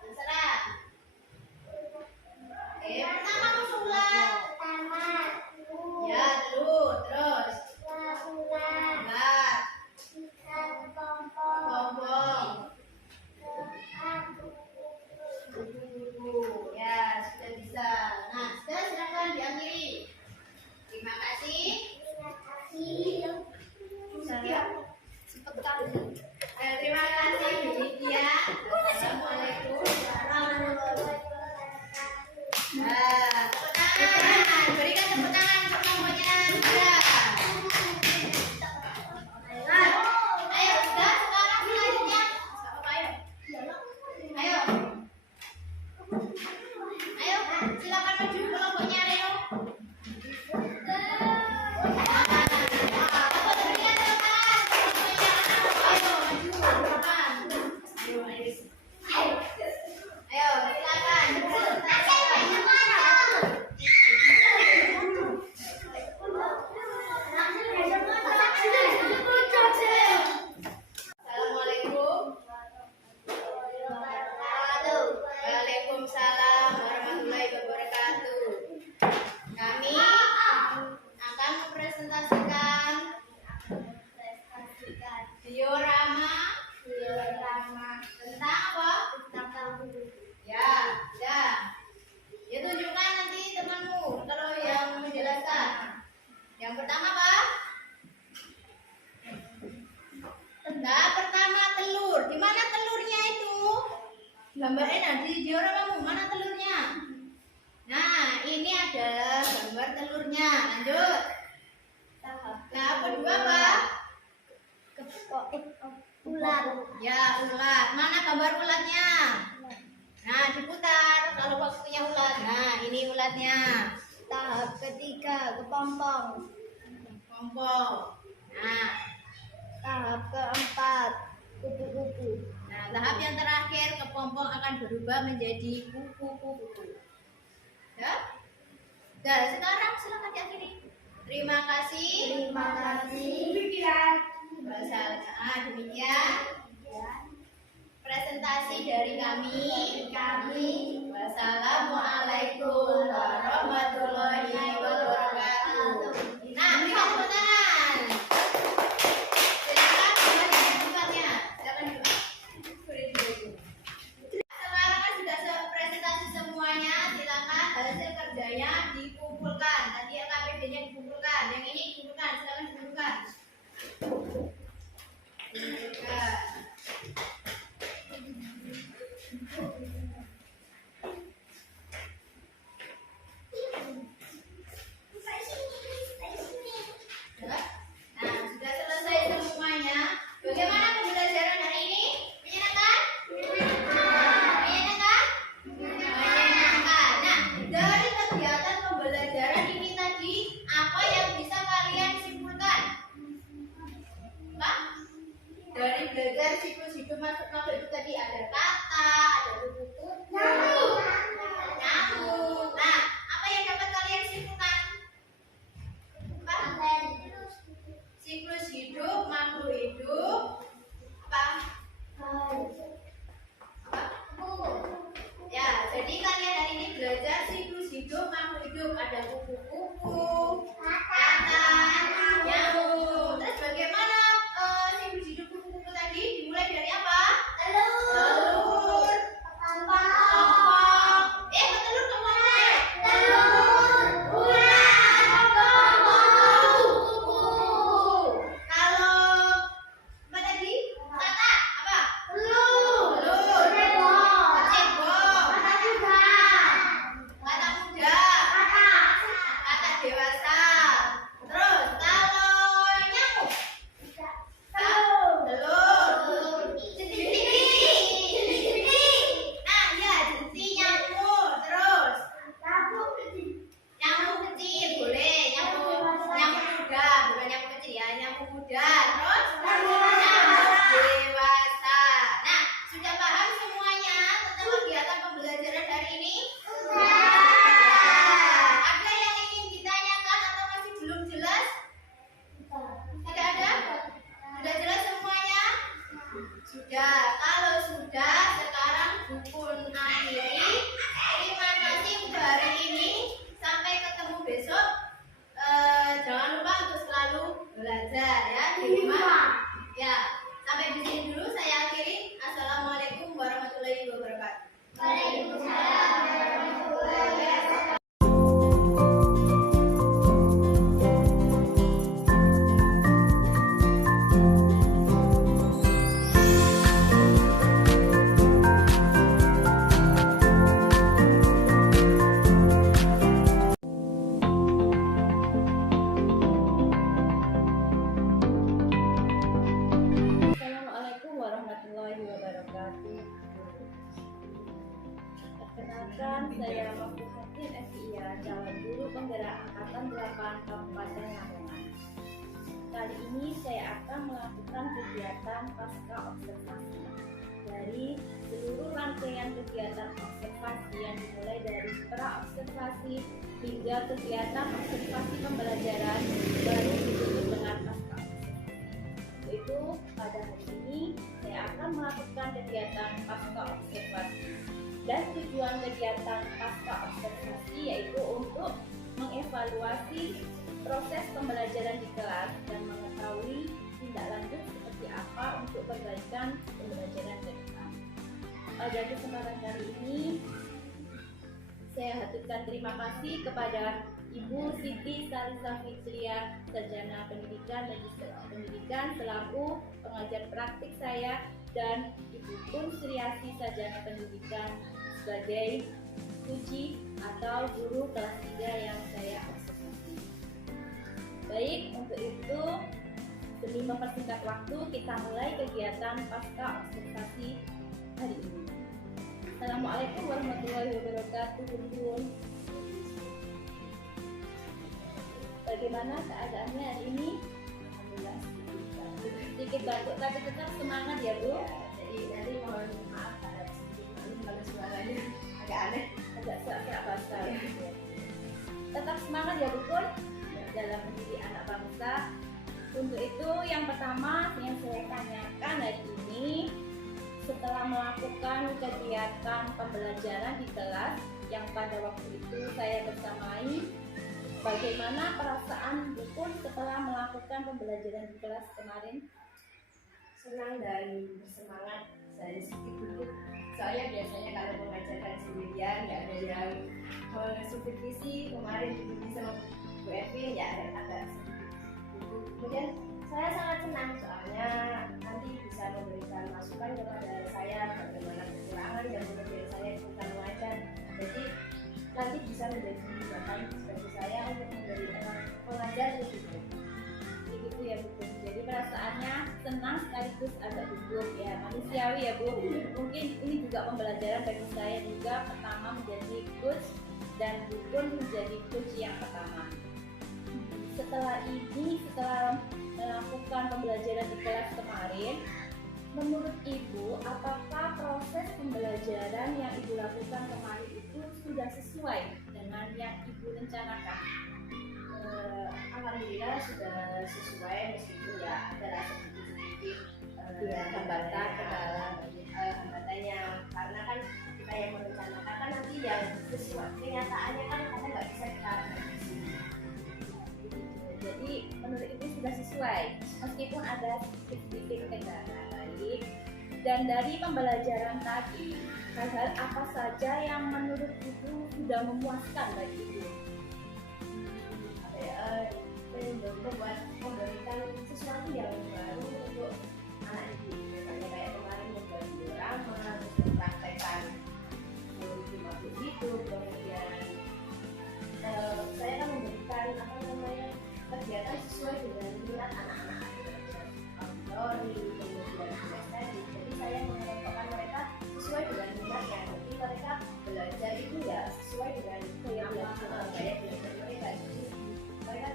Terserah. Pertama masuk ulat. Pertama telur, Ya, telur. Terus kedua ulat, ulat, ketiga pom-pom, pompong, keempat kuku. kuku. Ya, sudah bisa. Nah, sudah silakan diakhiri. Terima kasih. Terima kasih. Terima kasih. Yang pertama apa? Nah, pertama telur. Di mana telurnya itu? Gambarnya nanti di orang kamu mana telurnya? Nah, ini adalah gambar telurnya. Lanjut. Nah, kedua apa? Ular. Ya, ular. Mana gambar ularnya? Nah, diputar kalau waktunya ular. Nah, ini ularnya. Tahap ketiga, kepompong. Pompong. Nah, Tahap keempat, kupu-kupu. nah, tahap yang terakhir kepompong akan berubah menjadi kupu-kupu. Ya? Nah, sekarang silakan diakhiri. Terima kasih. Terima kasih. Demikian presentasi dari kami. Wassalamualaikum warahmatullahi wabarakatuh. Nah, berikan tepuk tangan. Silakan kembali duduknya. Silakan duduk. Sekarang kan sudah presentasi semuanya. Silakan hasil kerjanya dikumpulkan. Tadi yang KPD-nya dikumpulkan. Yang ini dikumpulkan. Silakan dikumpulkan. Nah, sudah selesai semuanya. Bagaimana pembelajaran hari ini? Menyenangkan? Menyenangkan? Menyenangkan. Nah, dari kegiatan pembelajaran ini tadi, apa yang bisa kalian simpulkan? Pak? Dari belajar siklus hidup makhluk itu tadi ada kata, ada kupu-kupu, nyamuk. Nah, apa yang dapat kalian simpulkan? Pak? Siklus hidup makhluk hidup apa? Apa? Ya, jadi kalian hari ini belajar siklus hidup makhluk hidup. Ada kupu-kupu, kata, nyamuk. Terus bagaimana siklus hidup kupu-kupu tadi? Dimulai dari apa? Telur. Kepompong. Kok telur kepompong? Kupu-kupu. Kalau apa tadi? Kata apa? Telur. Kecebong. Kata muda. Kata dewasa. Terus kalau nyamuk? Telur. Nah, iya, jentik nyamuk. Terus nyamuk kecil boleh, nyamuk muda, bukan nyamuk kecil ya, nyamuk muda. Terus nyamuk dewasa. Nah, sudah paham semuanya tentang kegiatan pembelajaran hari ini? Ada yang ingin ditanyakan atau masih belum jelas? Tidak ada? Sudah jelas semuanya? Sudah. Kalau sudah, sekarang Bukun akhiri. Terima kasih untuk hari ini. Sampai ketemu besok. Jangan lupa untuk selalu belajar ya di rumah. Ya, sampai di sini dulu saya akhiri. Assalamualaikum warahmatullahi wabarakatuh. Waalaikumsalam warahmatullahi wabarakatuh. Assalamualaikum warahmatullahi wabarakatuh. Perkenalkan, saya Mafuhatin Efia, calon guru penggerak angkatan 8 Kabupaten Lamongan. Kali ini saya akan melakukan kegiatan pasca observasi dari seluruh rangkaian kegiatan observasi yang dimulai dari pra observasi hingga kegiatan observasi pembelajaran baru ditutup dengan pasca observasi. Yaitu pada hari ini saya akan melakukan kegiatan pasca observasi, dan tujuan kegiatan pasca observasi yaitu untuk mengevaluasi proses pembelajaran di kelas dan mengetahui tindak lanjut seperti apa untuk perbaikan pembelajaran ke depan. Pada kesempatan kali ini saya haturkan terima kasih kepada Ibu Siti Salisa Fitria, Sarjana Pendidikan Magister Pendidikan selaku pengajar praktik saya, dan Ibu Pun Sriasi, Sarjana Pendidikan sebagai uji atau guru kelas 3 yang saya observasi. Baik, untuk itu demi mempersingkat waktu, kita mulai kegiatan pasca observasi hari ini. Assalamualaikum warahmatullahi wabarakatuh. Bun. Bagaimana keadaannya hari ini? Alhamdulillah sedikit batuk, tapi tetap semangat ya Bu. Jadi nanti mohon maaf ada sedikit malu kalau suaranya agak aneh. Agak serak basah. Tetap semangat ya Bu Pun dalam mendidik anak bangsa. Untuk itu yang pertama yang saya tanyakan hari ini, setelah melakukan kegiatan pembelajaran di kelas yang pada waktu itu saya bersamai, bagaimana perasaan Bu Pun setelah melakukan pembelajaran di kelas kemarin? Senang dan bersemangat. Saya sedikit duduk. Soalnya biasanya kalau mengajarkan sendirian nggak ada yang supervisi. Kemarin duduk sama Bu Evin ya agak sedikit duduk. Kemudian saya sangat senang soalnya nanti bisa memberikan masukan kepada saya bagaimana kekurangan dan kelebihan saya bukan mengajar. Jadi nanti bisa menjadi bahan bagi saya untuk menjadi pengajar lebih baik. Begitu ya Bu Pun. Jadi perasaannya senang sekaligus agak gugup ya, manusiawi ya Bu. Mungkin ini juga pembelajaran bagi saya juga, pertama menjadi coach dan Bu Pun menjadi coach yang pertama. Setelah melakukan pembelajaran di kelas kemarin, menurut Ibu, apakah proses pembelajaran yang Ibu lakukan kemarin itu sudah sesuai dengan yang Ibu rencanakan? Alhamdulillah sudah sesuai, meskipun ya ada sedikit hambatan hambatannya, karena kan kita yang merencanakan kan nanti yang sesuai kenyataannya kan kadang nggak bisa kita prediksi. Jadi menurut Ibu sudah sesuai meskipun ada sedikit kendala. Baik. Dan dari pembelajaran tadi, hal-hal apa saja yang menurut Ibu sudah memuaskan bagi Ibu? Memberikan sesuatu yang baru untuk anak ibu, misalnya kayak kemarin membuat diorama, terus mempraktekkan makhluk hidup, kemudian saya kan memberikan kegiatan sesuai dengan minat anak-anak, auditori, kemudian estetik. Jadi saya mengelompokkan mereka sesuai dengan minatnya. Jadi mereka belajar itu ya sesuai dengan gaya belajar mereka. Jadi mereka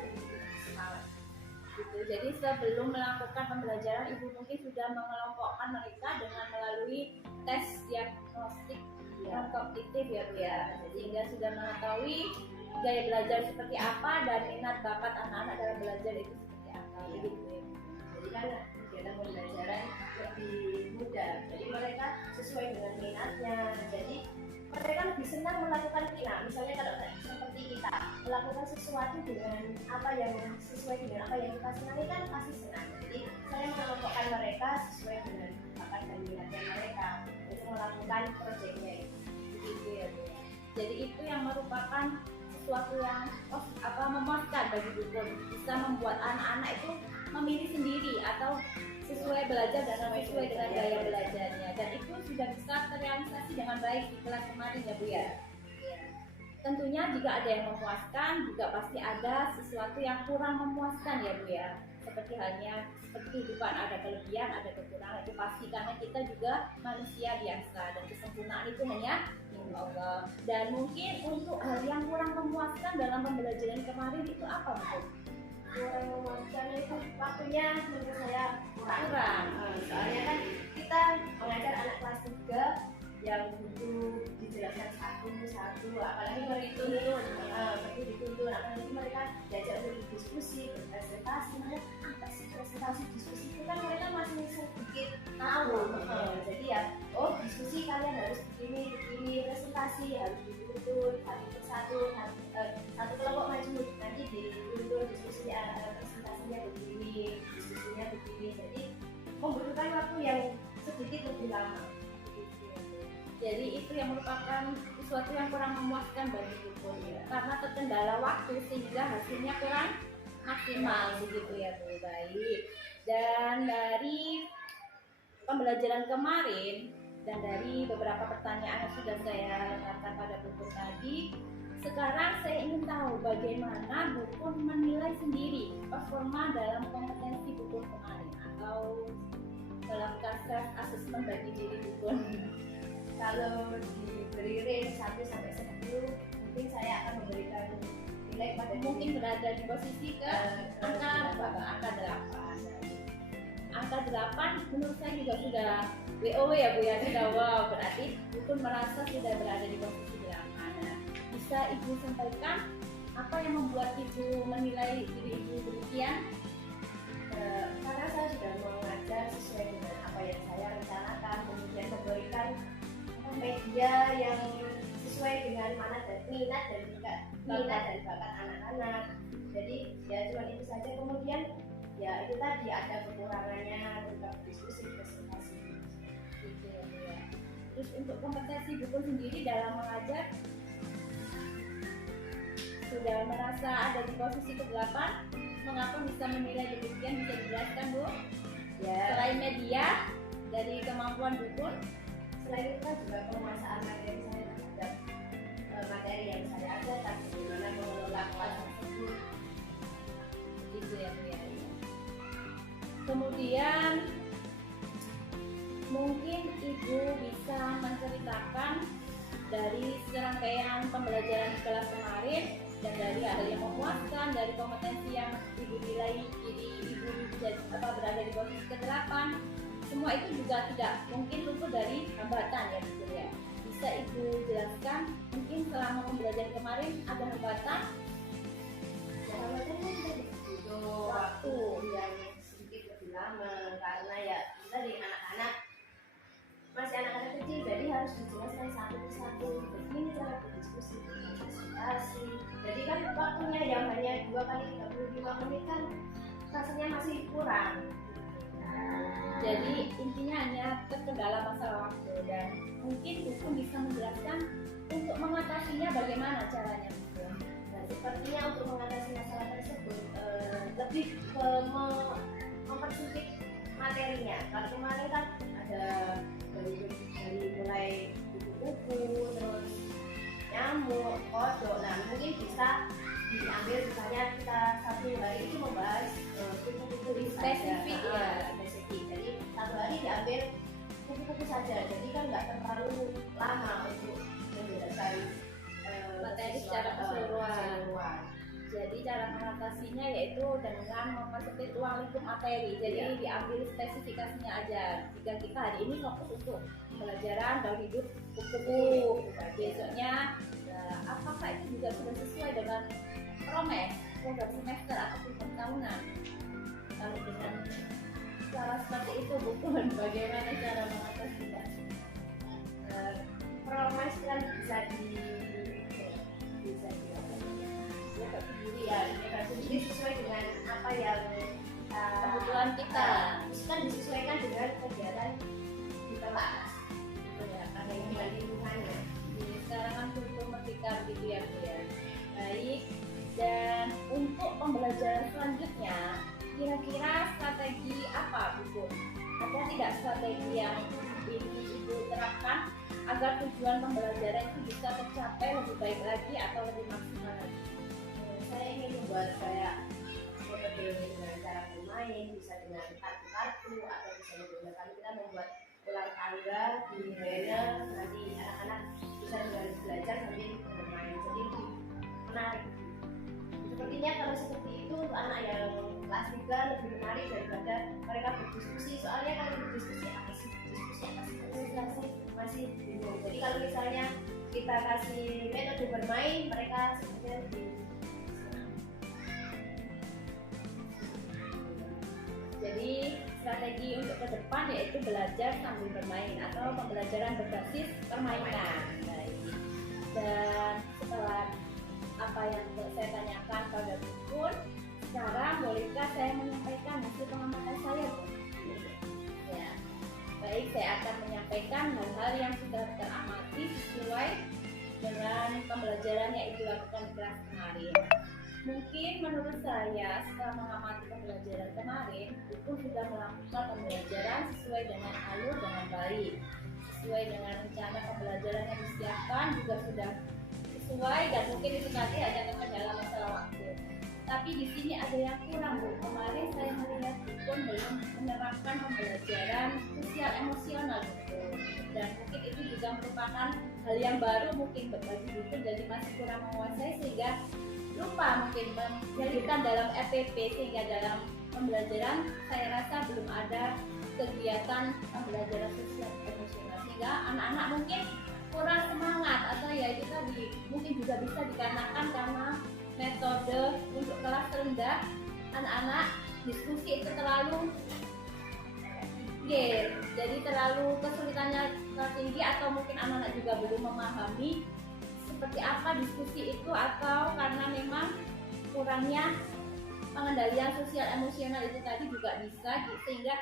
semangat. Gitu. Jadi sebelum melakukan pembelajaran, Ibu mungkin sudah mengelompokkan mereka dengan melalui tes diagnostik non kognitif ya Bu ya, sehingga sudah mengetahui gaya belajar seperti apa dan minat bakat anak-anak dalam belajar itu seperti apa. Begitu ya. Jadi kan kegiatan pembelajaran lebih mudah, jadi mereka sesuai dengan minatnya. Jadi mereka lebih senang melakukan misalnya kalau seperti kita melakukan sesuatu dengan apa yang sesuai dengan apa yang kita senangi kan pasti senang. Jadi saya mengelompokkan mereka sesuai dengan bakat dan minatnya mereka untuk melakukan proyeknya itu. Begitu ya Bu. Jadi itu yang merupakan sesuatu yang memuaskan bagi Bu Pun, bisa membuat anak-anak itu memilih sendiri atau sesuai belajar dan sesuai dengan gaya belajarnya, dan itu sudah bisa terrealisasi dengan baik di kelas kemarin ya Bu ya. Tentunya jika ada yang memuaskan, juga pasti ada sesuatu yang kurang memuaskan ya Bu ya. Seperti halnya seperti kehidupan, ada kelebihan, ada kekurangan, itu pasti karena kita juga manusia biasa dan kesempurnaan itu hanya milik Allah. Dan mungkin untuk hal yang kurang memuaskan dalam pembelajaran kemarin itu apa Bu? Kurang memuaskan itu waktunya menurut saya kurang. Soalnya kan kita mengajar anak kelas 3 yang butuh dijelaskan satu-satu, apalagi dituntun, apalagi mereka diajak untuk berdiskusi, berpresentasi. Apa sih presentasi, diskusi itu kan mereka masih sedikit tahu. Jadi ya, diskusi kalian harus begini, presentasi harus dituntun satu persatu, satu kelompok maju nanti dituntun diskusinya, presentasinya begini, diskusinya begini. Jadi membutuhkan waktu yang sedikit lebih lama. Jadi itu yang merupakan sesuatu yang kurang memuaskan bagi kita. karena terkendala waktu sehingga hasilnya kurang maksimal begitu ya Bu. Baik. Dan dari pembelajaran kemarin dan dari beberapa pertanyaan yang sudah saya letakkan pada buku tadi, sekarang saya ingin tahu bagaimana Bukun menilai sendiri performa dalam kompetensi Bukun kemarin atau melakukan self assessment bagi diri Bukun. Kalau diberi range 1 sampai 10, mungkin saya akan memberikan nilai pada Mungkin berada di posisi ke angka berapa? Angka 8. Angka 8 menurut saya juga sudah WOW ya Bu ya, sudah wow, berarti Bukun merasa sudah berada di posisi 8. Nah, bisa Ibu sampaikan apa yang membuat Ibu menilai diri Ibu demikian? karena saya sudah mengajar sesuai dengan apa yang saya rencanakan, kemudian memberikan media yang sesuai dengan minat dan bakat anak-anak. Jadi ya cuma itu saja. Kemudian ya itu tadi ada kekurangannya tentang diskusi presentasi. Gitu ya Bu ya. Terus untuk kompetensi Bukun sendiri dalam mengajar sudah merasa ada di posisi ke-8. Mengapa bisa menilai demikian, bisa dijelaskan Bu? Ya, Selain media dari kemampuan Bukun, selain itu kan juga penguasaan materi saya terhadap materi yang saya ajarkan, bagaimana mengelola kelas tersebut. gitu ya Bu ya. Kemudian mungkin Ibu bisa menceritakan dari serangkaian pembelajaran di kelas kemarin dan dari hal yang memuaskan, dari kompetensi yang Ibu nilai diri Ibu berada di posisi ke-8. Semua itu juga tidak mungkin luput dari hambatan ya Bu ya. Bisa Ibu jelaskan mungkin selama pembelajaran kemarin ada hambatan? Ya hambatan kan butuh waktu yang sedikit lebih lama karena ya tadi anak-anak masih anak-anak kecil, jadi harus dijelaskan satu persatu begini cara berdiskusi, presentasi. Jadi kan waktunya yang hanya 2 kali 35 menit kan rasanya masih kurang. Jadi intinya hanya terkendala masalah waktu, dan mungkin Bukun bisa menjelaskan untuk mengatasinya bagaimana caranya Bu. Nah, sepertinya untuk mengatasi masalah tersebut lebih ke mempersempit materinya. Kalau kemarin kan ada dari mulai kupu-kupu, terus nyamuk, kodok. Nah mungkin bisa diambil misalnya kita satu hari itu membahas kupu-kupu Spesifik ya. spesifik. Jadi satu hari diambil kupu-kupu saja. Jadi kan nggak terlalu lama untuk menjelaskan Materi secara keseluruhan. Jadi cara mengatasinya yaitu dengan mempersempit ruang lingkup materi. Jadi diambil spesifikasinya aja. Jika kita hari ini fokus untuk pembelajaran daur hidup kupu-kupu, besoknya apakah itu juga sudah sesuai dengan program semester ataupun tahunan? Kalau dengan cara seperti itu Bukun, bagaimana cara mengatasinya? Promes kan bisa sendiri sesuai dengan apa yang Kebutuhan kita. kan disesuaikan dengan kegiatan di kelas Ya, ada yang dengan lingkungannya. sekarang kan kurikulum merdeka gitu ya Bu ya. Baik, dan untuk pembelajaran selanjutnya kira-kira strategi apa Bu? Ada tidak strategi yang Ibu terapkan agar tujuan pembelajaran itu bisa tercapai lebih baik lagi atau lebih maksimal lagi? Saya ingin membuat kayak metode dengan cara bermain, bisa dengan kartu-kartu atau bisa menggunakan kita membuat ulang tangga di banner, nanti anak-anak bisa belajar sambil bermain, jadi lebih menarik. Sepertinya kalau seperti itu untuk anak yang kelas 3 lebih menarik daripada mereka berdiskusi. Soalnya kalau berdiskusi apa sih masih bingung. Jadi kalau misalnya kita kasih metode bermain, mereka sebenarnya lebih. Jadi strategi untuk ke depan yaitu belajar sambil bermain atau pembelajaran berbasis permainan. Baik. Dan setelah apa yang saya tanyakan pada Bukun, sekarang bolehkah saya menyampaikan hasil pengamatan saya, Bu? Ya. Baik, saya akan menyampaikan hal-hal yang sudah teramati sesuai dengan pembelajaran yang Ibu lakukan di kelas kemarin. Mungkin menurut saya setelah mengamati pembelajaran kemarin, Ibu sudah melakukan pembelajaran sesuai dengan alur dengan baik, sesuai dengan rencana pembelajaran yang disiapkan juga sudah sesuai, dan mungkin itu tadi hanya kendala masalah waktu. Tapi di sini ada yang kurang, Bu. Kemarin saya melihat Ibu belum menerapkan pembelajaran sosial emosional, Bu. Dan mungkin itu juga merupakan hal yang baru mungkin bagi Ibu, jadi masih kurang menguasai sehingga lupa mungkin menjadikan dalam FPP, sehingga dalam pembelajaran saya rasa belum ada kegiatan pembelajaran sosial emosional, sehingga anak-anak mungkin kurang semangat, atau ya itu tadi mungkin juga bisa dikarenakan karena metode untuk kelas rendah anak-anak diskusi itu terlalu jadi terlalu kesulitannya tinggi, atau mungkin anak-anak juga belum memahami seperti apa diskusi itu, atau karena memang kurangnya pengendalian sosial emosional itu tadi juga bisa, sehingga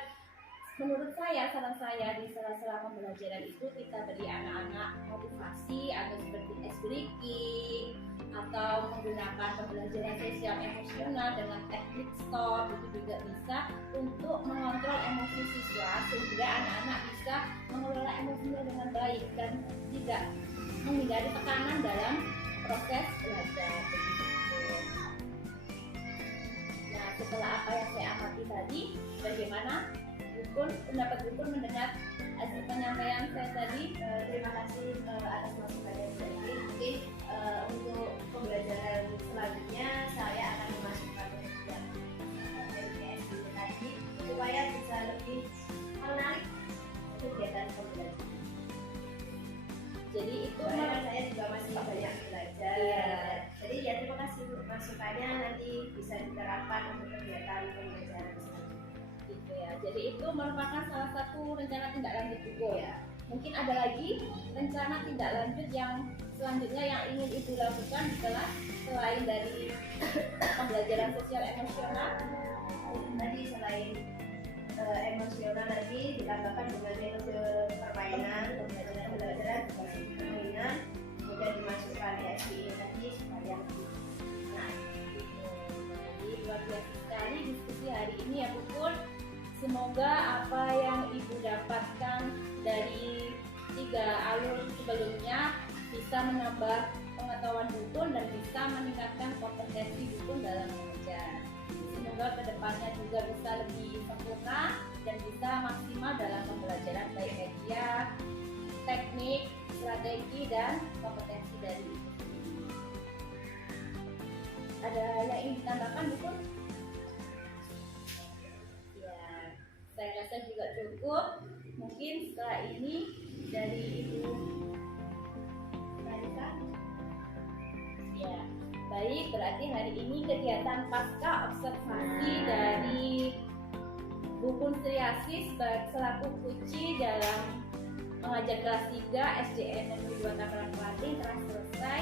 menurut saya, saran saya di sela-sela pembelajaran itu kita beri anak-anak motivasi atau seperti ice breaking, atau menggunakan pembelajaran sosial emosional dengan teknik stop, itu juga bisa untuk mengontrol emosi siswa sehingga anak-anak bisa mengelola emosinya dengan baik dan tidak menghindari tekanan dalam proses belajar. Nah, setelah apa yang saya amati tadi, bagaimana pendapat Bukun mendengar hasil penyampaian saya tadi? Terima kasih atas masukannya Bu Egi. Mungkin untuk pembelajaran selanjutnya saya akan memasukkan yang LPS itu tadi supaya bisa lebih menarik kegiatan pembelajaran. Jadi itu karena saya juga masih banyak belajar. Iya. Jadi ya terima kasih Bu, masukannya nanti bisa diterapkan untuk kegiatan pembelajaran selanjutnya. gitu ya. Jadi itu merupakan salah satu rencana tindak lanjut Ibu ya. Mungkin ada lagi rencana tindak lanjut yang selanjutnya yang ingin Ibu lakukan di kelas selain dari pembelajaran sosial emosional. Tadi selain emosional nanti ditambahkan dengan metode permainan, pembelajaran permainan, kemudian dimasukkan di SPI tadi supaya lebih menarik. Jadi luar biasa sekali diskusi hari ini ya Bukun. Semoga apa yang Ibu dapatkan dari 3 alur sebelumnya bisa menambah pengetahuan Bukun dan bisa meningkatkan kompetensi Bukun dalam mengajar. Semoga kedepannya juga bisa lebih sempurna dan bisa maksimal dalam pembelajaran baik media, teknik, strategi, dan kompetensi dari Ibu sendiri. Ada yang ingin ditambahkan Bukun? Saya rasa juga cukup. Mungkin setelah ini dari Ibu Marisa. Ya, baik. Berarti hari ini kegiatan pasca observasi dari Bukun Sriasih selaku kunci dalam mengajar kelas 3 SDN Negeri 2 Tangerang Klaten telah selesai.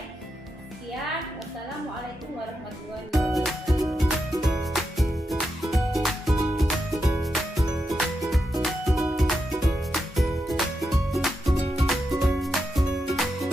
Sekian. Wassalamualaikum warahmatullahi wabarakatuh.